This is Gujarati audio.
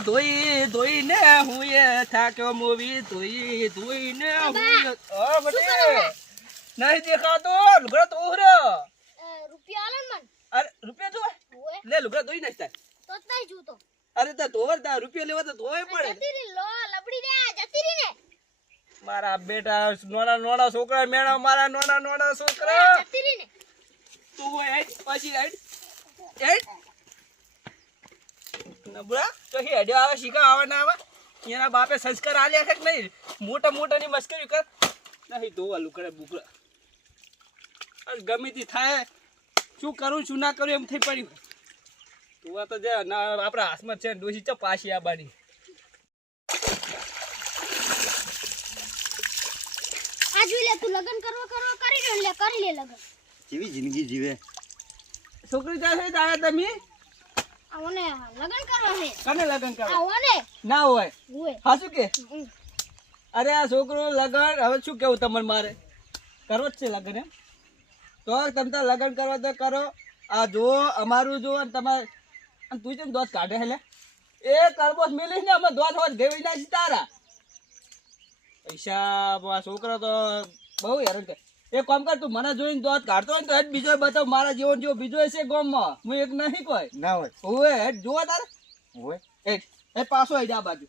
ધોઈ ધોઈને હું એ થાક્યો મૂવી ધોઈ ધોઈને હું નહીં દેખાતો લુગડા તો રૂપિયા આલે મન અરે રૂપિયા જો લે લુગડા ધોઈ નાખ તાર તો જ નહીં જોતો અરે તા ધોવર તા રૂપિયા લેવા તો ધોય પડે જતી રી લો લબડી રે જતી રી ને મારા બેટા નોના નોના છોકરા મેણા મારા નોના નોના છોકરા જતી રી ને તું હેડ પછી હેડ નબળા તો હેડ્યો આવે શીખા આવે ના આવે એના બાપે સંસ્કાર આલ્યા છે કે નહીં મોટા મોટાની મસ્કરી કર નહીં ધોવા લુકડે બુકડા ગમે તે થાય શું કરું શું ના કરું એમ થઈ પડ્યું તું તો જે ના આપણા હાથમાં છે ડોસી છે પાછી આબાની આ જોઈ લે તું લગન કરો કરી લે કરી લે લગન કેવી જિંદગી જીવે છોકરી જાય છે આવ્યા તમે આવને લગન કરવા છે કને લગન કરવા આવને ના હોય હોય હાસુ કે અરે આ છોકરો લગન હવે શું કેવું તમને મારે કરવો જ છે લગન એમ તો તમે તો લગન કરવા તો કરો આ જો અમારું જો અને તમારે તું જેમ દોત કાઢે એટલે એ કરબોસ મિલીશ ને અમે દોત હોત ગઈ ના છે તારા પૈસા છોકરો તો બહુ હેરાન કે એ કામ કર તું મને જોઈને દોત કાઢતો હોય ને તો હેડ બીજો બતાવ મારા જેવો જેવો બીજો છે ગામમાં હું એક નહીં કોઈ ના હોય ઓએ હેડ જોવા તારે હોય એ પાછો આવી જા બાજુ